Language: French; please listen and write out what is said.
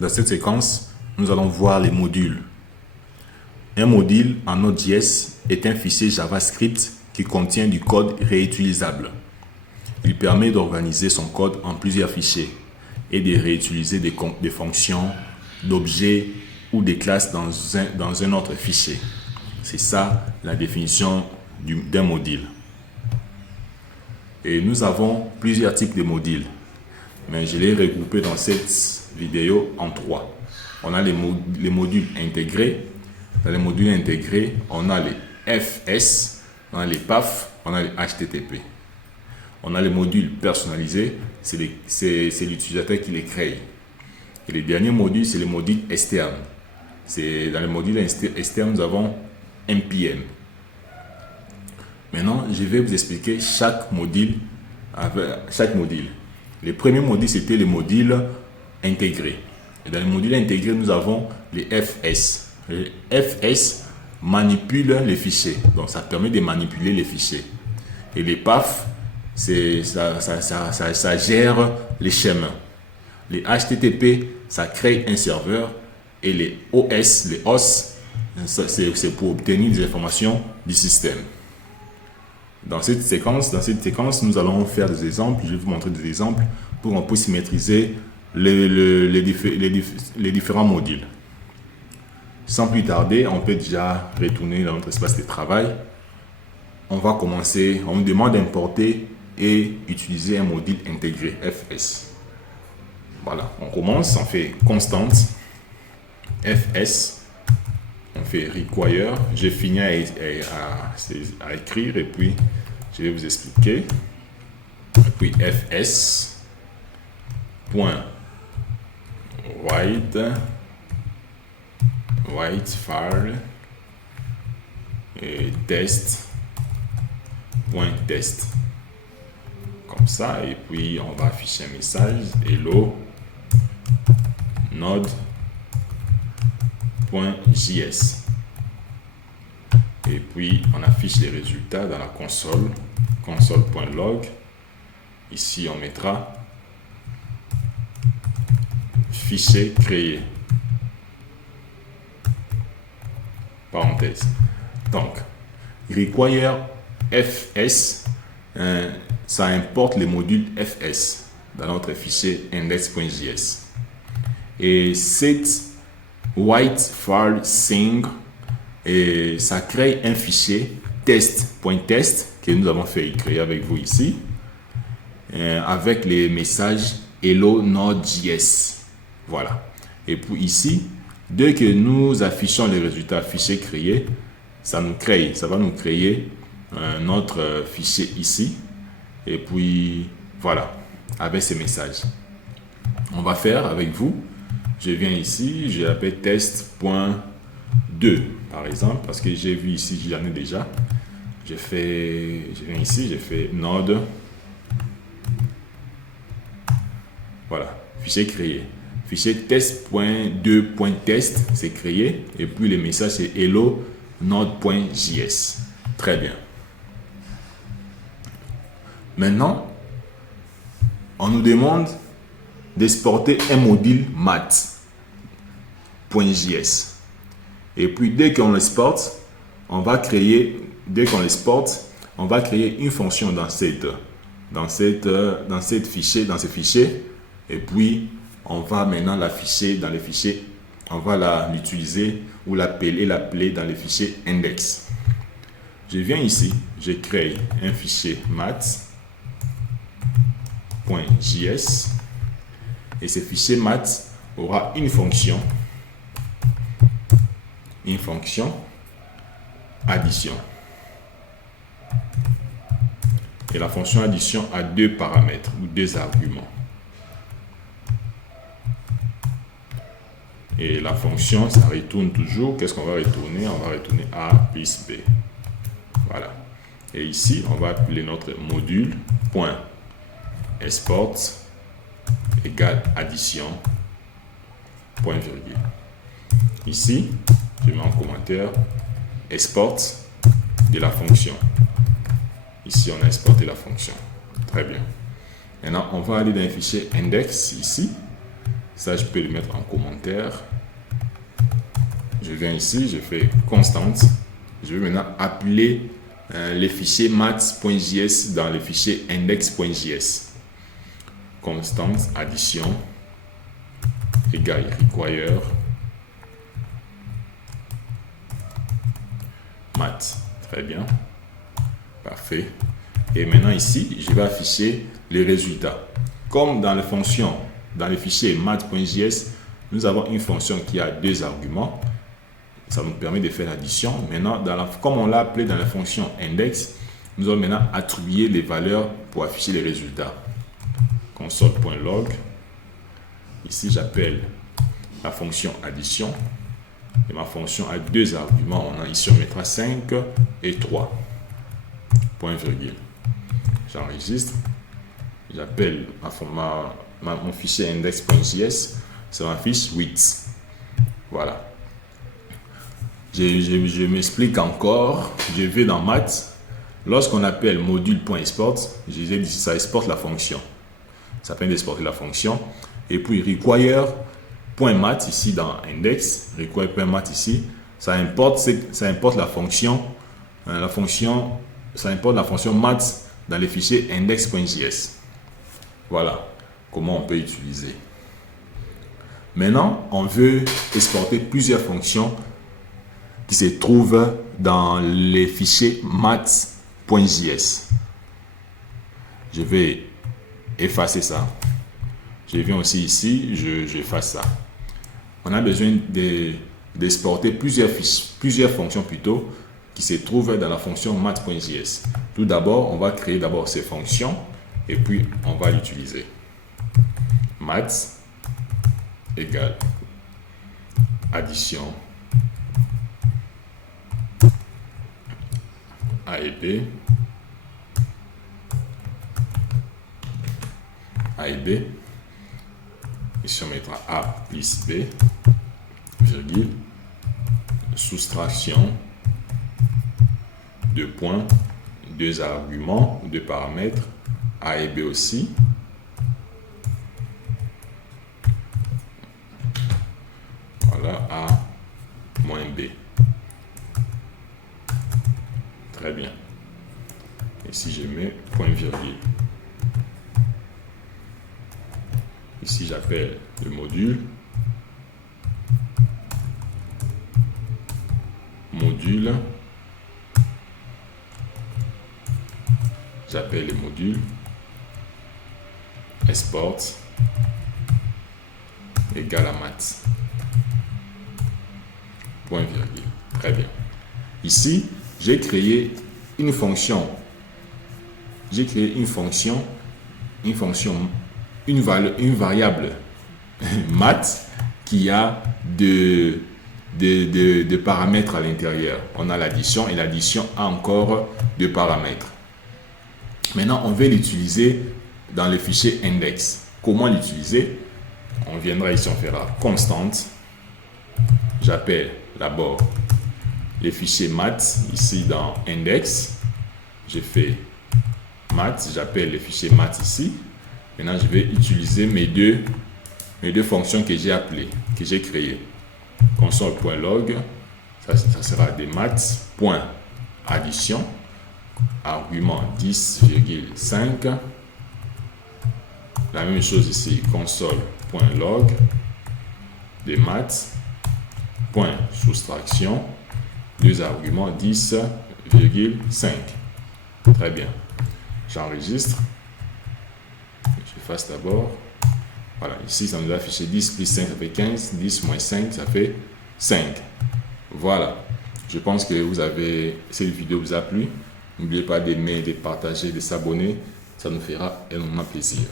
Dans cette séquence, nous allons voir les modules. Un module en Node.js est un fichier JavaScript qui contient du code réutilisable. Il permet d'organiser son code en plusieurs fichiers et de réutiliser des fonctions, d'objets ou des classes dans un autre fichier. C'est ça la définition d'un module. Et nous avons plusieurs types de modules, mais je les ai regroupés dans cette vidéo en trois. On a les modules intégrés. Dans les modules intégrés, on a les FS, on a les PAF, on a les HTTP. On a les modules personnalisés, c'est l'utilisateur qui les crée. Et les derniers modules, c'est les modules externes. Dans les modules externes, nous avons NPM. Maintenant, je vais vous expliquer chaque module. Le premier module, c'était les modules intégrés. Et dans les modules intégrés, nous avons les FS. Les FS manipulent les fichiers. Donc, ça permet de manipuler les fichiers. Et les PAF, ça gère les chemins. Les HTTP, ça crée un serveur. Et les OS, c'est pour obtenir des informations du système. Dans cette séquence, nous allons faire des exemples. Je vais vous montrer des exemples pour qu'on puisse maîtriser les différents modules. Sans plus tarder, on peut déjà retourner dans notre espace de travail. On va commencer. On me demande d'importer et utiliser un module intégré, FS. Voilà, on commence, on fait constante, FS, on fait require. J'ai fini à écrire et puis je vais vous expliquer. Et puis FS point write file et test point test comme ça, et puis on va afficher un message hello node.js et puis on affiche les résultats dans la console.log. Ici on mettra fichier créé parenthèse. Donc require FS, ça importe les modules FS dans notre fichier index.js. Et set white file thing, et ça crée un fichier test.test que nous avons fait créer avec vous ici, avec les messages hello node.js. Voilà. Et puis ici, dès que nous affichons les résultats fichier créé, ça va nous créer notre fichier ici. Et puis voilà, avec ces messages. On va faire avec vous. Je viens ici, je l'appelle test.2 par exemple, parce que j'ai vu ici, j'en ai déjà. Je viens ici, j'ai fait node. Voilà, fichier créé. Fichier test.2.test, c'est créé. Et puis le message, c'est hello node.js. Très bien. Maintenant, on nous demande d'exporter un module math.js. Et puis, dès qu'on l'exporte, on va créer une fonction dans ce fichier. Et puis, on va maintenant l'afficher dans les fichiers. On va l'utiliser ou l'appeler dans les fichiers index. Je viens ici, je crée un fichier math.js et ce fichier math aura une fonction addition. Et la fonction addition a deux paramètres ou deux arguments. Et la fonction, ça retourne toujours. Qu'est-ce qu'on va retourner? On va retourner A plus B. Voilà. Et ici, on va appeler notre module point export égale addition point virgule. Ici, je mets en commentaire export de la fonction. Ici, on a exporté la fonction. Très bien. Maintenant, on va aller dans le fichier index ici. Ça, je peux le mettre en commentaire. Je viens ici, je fais constante. Je vais maintenant appeler les fichiers maths.js dans le fichier index.js. Constante addition égale require maths. Très bien. Parfait. Et maintenant ici, je vais afficher les résultats. Comme dans les fonctions, dans le fichier maths.js, nous avons une fonction qui a 2 arguments. Ça nous permet de faire l'addition. Maintenant, comme on l'a appelé dans la fonction index, nous allons maintenant attribuer les valeurs pour afficher les résultats. Console.log. Ici, j'appelle la fonction addition. Et ma fonction a 2 arguments. Ici, on mettra 5 et 3. Point virgule. J'enregistre. J'appelle mon fichier index.js. Ça m'affiche 8. Voilà. Je m'explique encore. Je vais dans maths. Lorsqu'on appelle module.export, je disais ici, ça exporte la fonction. Ça permet d'exporter la fonction. Et puis require.math ici dans index, require.math ici, ça importe la fonction, ça importe la fonction math dans le fichier index.js. Voilà comment on peut utiliser. Maintenant, on veut exporter plusieurs fonctions qui se trouvent dans les fichiers maths.js. Je vais effacer ça. Je viens aussi ici, j'efface ça. On a besoin d'exporter plusieurs fonctions plutôt qui se trouvent dans la fonction math.js. Tout d'abord, on va créer d'abord ces fonctions et puis on va l'utiliser. Maths égale addition A et B. A et B. Ici, on mettra A plus B, virgule, soustraction, 2 points, 2 arguments, 2 paramètres, A et B aussi. Voilà, A moins B. Très bien. Ici, je mets point virgule. Ici, j'appelle le module. Module. J'appelle le module. Export égale à maths. Point virgule. Très bien. Ici, j'ai créé une fonction. J'ai créé une variable maths qui a de paramètres à l'intérieur. On a l'addition et l'addition a encore 2 paramètres. Maintenant, on va l'utiliser dans le fichier index. Comment l'utiliser? On viendra ici, on fera constante. J'appelle d'abord les fichiers maths ici dans index. Je fais maths, j'appelle les fichiers maths ici. Maintenant, je vais utiliser mes deux fonctions que j'ai appelées, que j'ai créées. Console.log, ça sera des maths.addition, argument 10,5. La même chose ici, console.log, des maths.soustraction, 2 arguments 10,5. Très bien. J'enregistre. J'efface d'abord. Voilà, ici ça nous a affiché 10 plus 5, ça fait 15. 10 moins 5, ça fait 5. Voilà. Je pense que cette vidéo vous a plu. N'oubliez pas d'aimer, de partager, de s'abonner. Ça nous fera énormément plaisir.